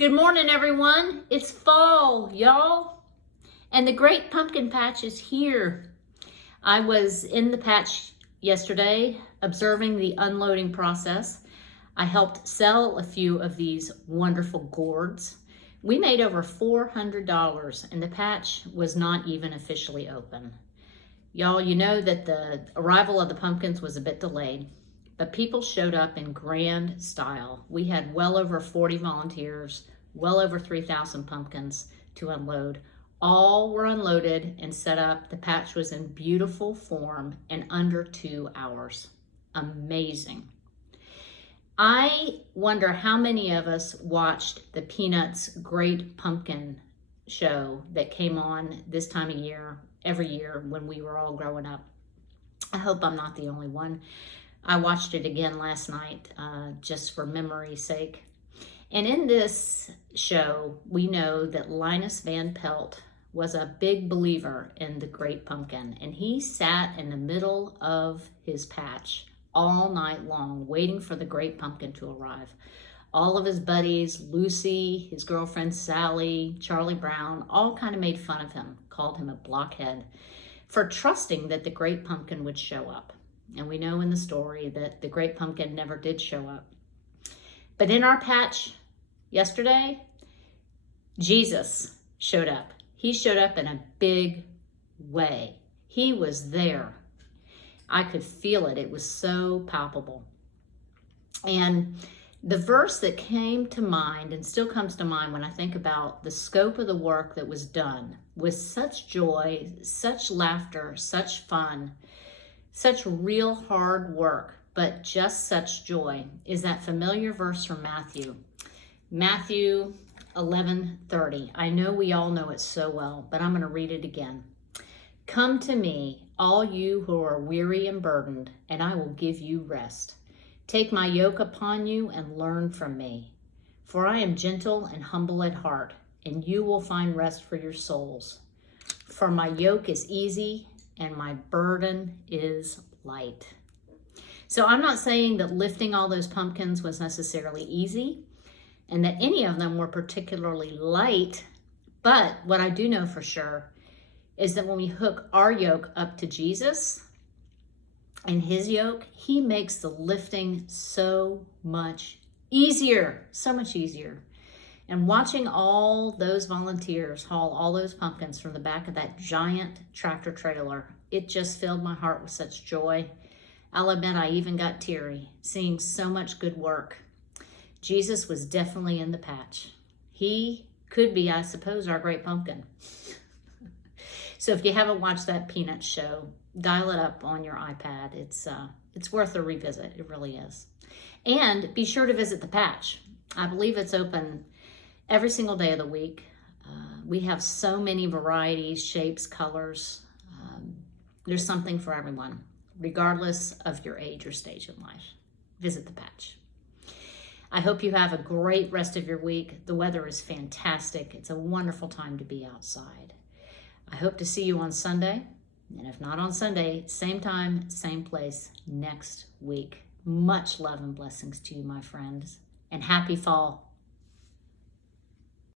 Good morning, everyone. It's fall, y'all. And the Great Pumpkin Patch is here. I was in the patch yesterday observing the unloading process. I helped sell a few of these wonderful gourds. We made over $400 and the patch was not even officially open. Y'all, you know that the arrival of the pumpkins was a bit delayed, but people showed up in grand style. We had well over 40 volunteers, well over 3,000 pumpkins to unload. All were unloaded and set up. The patch was in beautiful form in under 2 hours. Amazing. I wonder how many of us watched the Peanuts Great Pumpkin show that came on this time of year, every year when we were all growing up. I hope I'm not the only one. I watched it again last night just for memory's sake. And in this show, we know that Linus Van Pelt was a big believer in the Great Pumpkin, and he sat in the middle of his patch all night long waiting for the Great Pumpkin to arrive. All of his buddies, Lucy, his girlfriend Sally, Charlie Brown, all kind of made fun of him, called him a blockhead for trusting that the Great Pumpkin would show up. And we know in the story that the Great Pumpkin never did show up. But in our patch yesterday, Jesus showed up. He showed up in a big way. He was there. I could feel it. It was so palpable. And the verse that came to mind and still comes to mind when I think about the scope of the work that was done with such joy, such laughter, such fun, such real hard work, but just such joy, is that familiar verse from Matthew 11:30. I know we all know it so well, but I'm going to read it again. Come to me, all you who are weary and burdened, and I will give you rest. Take my yoke upon you and learn from me, for I am gentle and humble at heart, and you will find rest for your souls. For my yoke is easy and my burden is light. So I'm not saying that lifting all those pumpkins was necessarily easy and that any of them were particularly light, but what I do know for sure is that when we hook our yoke up to Jesus and his yoke, he makes the lifting so much easier, so much easier. And watching all those volunteers haul all those pumpkins from the back of that giant tractor trailer, it just filled my heart with such joy. I'll admit I even got teary seeing so much good work. Jesus was definitely in the patch. He could be, I suppose, our Great Pumpkin. So if you haven't watched that Peanuts show, dial it up on your iPad. It's worth a revisit. It really is. And be sure to visit the patch. I believe it's open every single day of the week. We have so many varieties, shapes, colors. There's something for everyone, regardless of your age or stage in life. Visit the patch. I hope you have a great rest of your week. The weather is fantastic. It's a wonderful time to be outside. I hope to see you on Sunday. And if not on Sunday, same time, same place next week. Much love and blessings to you, my friends. And happy fall.